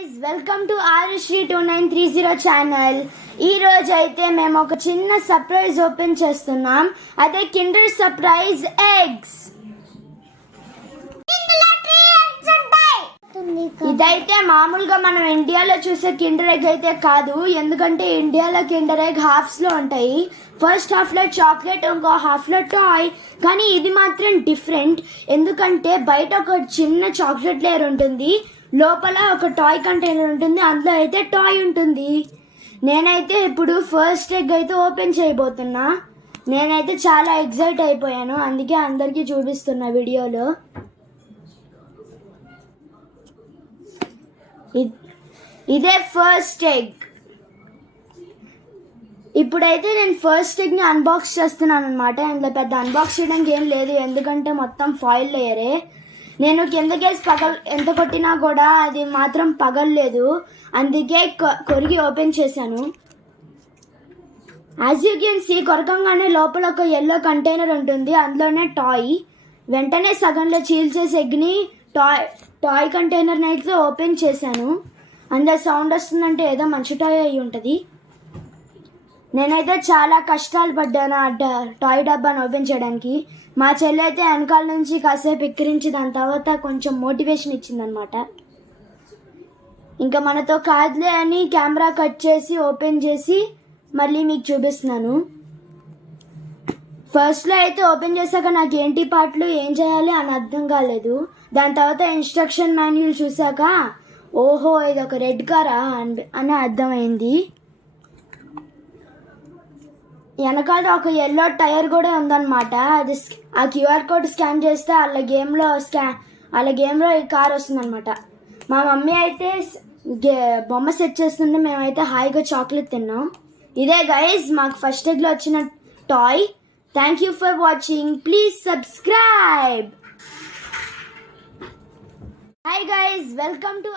Guys welcome to Arushri 2930 channel. ఈ రోజు అయితే మేము ఒక చిన్న సర్ప్రైజ్ ఓపెన్ చేస్తున్నాం. అదే కిండర్ సర్ప్రైజ్ ఎగ్స్. ఇదైతే మామూలుగా మనం ఇండియాలో చూసే కిండర్ ఎగ్ అయితే కాదు, ఎందుకంటే ఇండియాలో కిండర్ ఎగ్ హాఫ్స్ లో ఉంటాయి. ఫస్ట్ హాఫ్ లో చాక్లెట్, ఇంకో హాఫ్ లో టాయ్. కానీ ఇది మాత్రం డిఫరెంట్, ఎందుకంటే బయట ఒక చిన్న చాక్లెట్ లేయర్ ఉంటుంది, లోపల ఒక టాయ్ కంటైనర్ ఉంటుంది, అందులో అయితే టాయ్ ఉంటుంది. నేనైతే ఇప్పుడు ఫస్ట్ ఎగ్ అయితే ఓపెన్ చేయబోతున్నా. నేనైతే చాలా ఎక్సైట్ అయిపోయాను, అందుకే అందరికీ చూపిస్తున్నా వీడియోలో. ఇదే ఫస్ట్ ఎగ్. ఇప్పుడైతే నేను ఫస్ట్ ఎగ్ని అన్బాక్స్ చేస్తున్నాను అనమాట. ఇందులో పెద్ద అన్బాక్స్ చేయడానికి ఏం లేదు, ఎందుకంటే మొత్తం ఫాయిల్ లేయరే. నేను కిందకేసి ఎంత కొట్టినా కూడా అది మాత్రం పగలలేదు, అందుకే కొరిగి ఓపెన్ చేశాను. యాజ్ యూ కెన్ సీ, కొరకంగానే లోపల ఒక ఎల్లో కంటైనర్ ఉంటుంది, అందులోనే టాయ్. వెంటనే సగంలో చీల్చేసి ఎగ్ని టాయ్ కంటైనర్ని అయితే ఓపెన్ చేశాను. అందులో సౌండ్ వస్తుందంటే ఏదో మంచి టాయ్ అయి ఉంటుంది. నేనైతే చాలా కష్టాలు పడ్డాను ఆ టాయ్ డబ్బాను ఓపెన్ చేయడానికి. మా చెల్లి అయితే వెనకాల నుంచి కాసేపు ఎక్కిరించి దాని తర్వాత కొంచెం మోటివేషన్ ఇచ్చిందనమాట. ఇంకా మనతో కాదులే అని కెమెరా కట్ చేసి ఓపెన్ చేసి మళ్ళీ మీకు చూపిస్తున్నాను. ఫస్ట్లో అయితే ఓపెన్ చేశాక నాకు ఏంటి పార్ట్లు ఏం చేయాలి అని అర్థం కాలేదు. దాని తర్వాత ఇన్స్ట్రక్షన్ మాన్యువల్ చూశాక ఓహో ఇది ఒక రెడ్ కారా అని అర్థమైంది. వెనకాల ఒక ఎల్లో టైర్ కూడా ఉందన్నమాట. అది ఆ క్యూఆర్ కోడ్ స్కాన్ చేస్తే వాళ్ళ గేమ్లో ఈ కార్ వస్తుందన్నమాట. మా మమ్మీ అయితే బొమ్మ సెట్ చేస్తుంటే మేమైతే హాయిగా చాక్లెట్ తిన్నాం. ఇదే గైజ్ మాకు ఫస్ట్ ఎగ్లో వచ్చిన toy. Thank you for watching. Please subscribe. Hi guys, welcome to